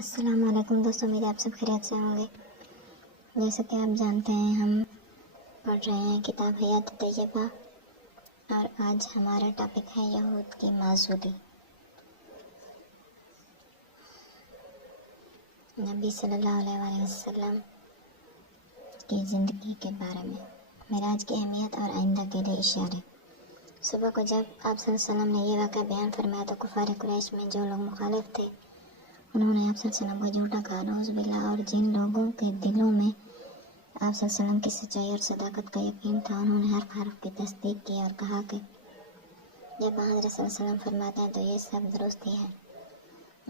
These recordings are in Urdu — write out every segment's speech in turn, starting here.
السلام علیکم دوستوں، میرے آپ سب خیریت سے ہوں گے۔ جیسا کہ آپ جانتے ہیں، ہم پڑھ رہے ہیں کتاب حیات طیبہ، اور آج ہمارا ٹاپک ہے یہود کی معزولی۔ نبی صلی اللہ علیہ وسلم کی زندگی کے بارے میں، معراج کی اہمیت اور آئندہ کے لیے اشارے۔ صبح کو جب آپ صلی اللہ علیہ وسلم نے یہ واقعہ بیان فرمایا تو کفار قریش میں جو لوگ مخالف تھے، انہوں نے آپ صلی اللہ علیہ وسلم کو جھوٹا کہا، نعوذ باللہ۔ اور جن لوگوں کے دلوں میں آپ صلی اللہ علیہ وسلم کی سچائی اور صداقت کا یقین تھا، انہوں نے حرف حرف کی تصدیق کی اور کہا کہ جب حضرت صلی اللہ علیہ وسلم فرماتے ہیں تو یہ سب درست ہی ہے۔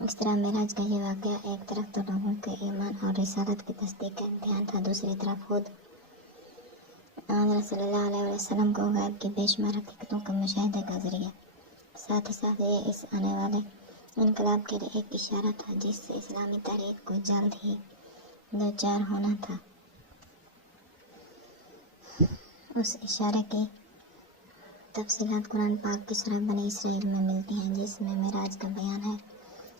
اس طرح معراج کا یہ واقعہ ایک طرف تو لوگوں کے ایمان اور رسالت کی تصدیق کا امتحان تھا، دوسری طرف خود حضرت صلی اللہ علیہ وسلم کو غیب کی بے شمار حقیقتوں کے مشاہدے کا ذریعہ۔ ساتھ ہی ساتھ یہ اس آنے والے انقلاب کے لیے ایک اشارہ تھا جس سے اسلامی تاریخ کو جلد ہی دوچار ہونا تھا۔ اس اشارے کی تفصیلات قرآن پاک کی سورہ بنی اسرائیل میں ملتی ہیں، جس میں معراج کا بیان ہے۔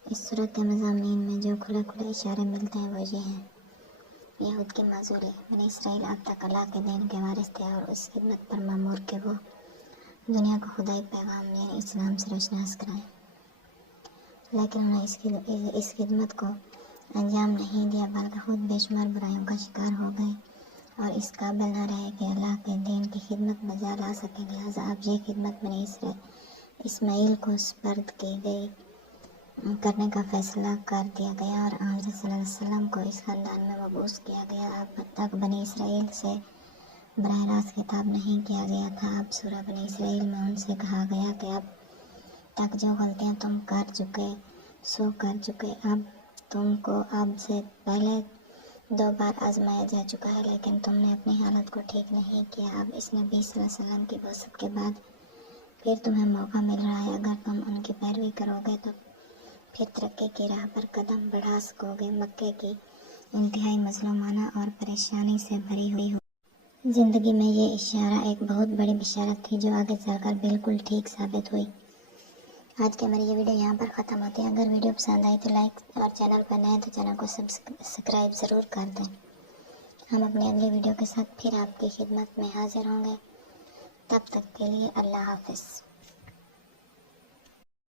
اس سورت کے مضامین میں جو کھلے کھلے اشارے ملتے ہیں وہ یہ ہیں: یہود کی معزولی۔ بنی اسرائیل اب تک اللہ کے دین کے وارث تھے اور اس خدمت پر مامور کہ وہ دنیا کو خدائی پیغام یعنی اسلام سے روشناس کرائیں، لیکن انہیں اس خدمت کو انجام نہیں دیا، بلکہ خود بے شمار برائیوں کا شکار ہو گئے اور اس قابل نہ رہے کہ اللہ کے دین کی خدمت بجا لا سکے۔ لہٰذا اب یہ خدمت بنی اسماعیل کو سپرد کی گئی کرنے کا فیصلہ کر دیا گیا اور حضرت صلی اللہ علیہ وسلم کو اس خاندان میں مبعوث کیا گیا۔ اب تک بنی اسرائیل سے براہ راست خطاب نہیں کیا گیا تھا۔ اب سورہ بنی اسرائیل میں ان سے کہا گیا کہ اب تک جو غلطیاں تم کر چکے، اب تم کو اب سے پہلے 2 بار آزمایا جا چکا ہے، لیکن تم نے اپنی حالت کو ٹھیک نہیں کیا۔ اب اس نبی صلی اللہ علیہ وسلم کی بعثت کے بعد پھر تمہیں موقع مل رہا ہے۔ اگر تم ان کی پیروی کرو گے تو پھر ترقی کی راہ پر قدم بڑھا سکو گے۔ مکے کی انتہائی مظلومانہ اور پریشانی سے بھری ہوئی زندگی میں یہ اشارہ ایک بہت بڑی بشارت تھی جو آگے چل کر بالکل ٹھیک ثابت ہوئی۔ آج کی ہماری یہ ویڈیو یہاں پر ختم ہوتی ہے۔ اگر ویڈیو پسند آئی تو لائک اور چینل پر نئے تو چینل کو سبسکرائب ضرور کر دیں۔ ہم اپنی اگلی ویڈیو کے ساتھ پھر آپ کی خدمت میں حاضر ہوں گے۔ تب تک کے لیے اللہ حافظ۔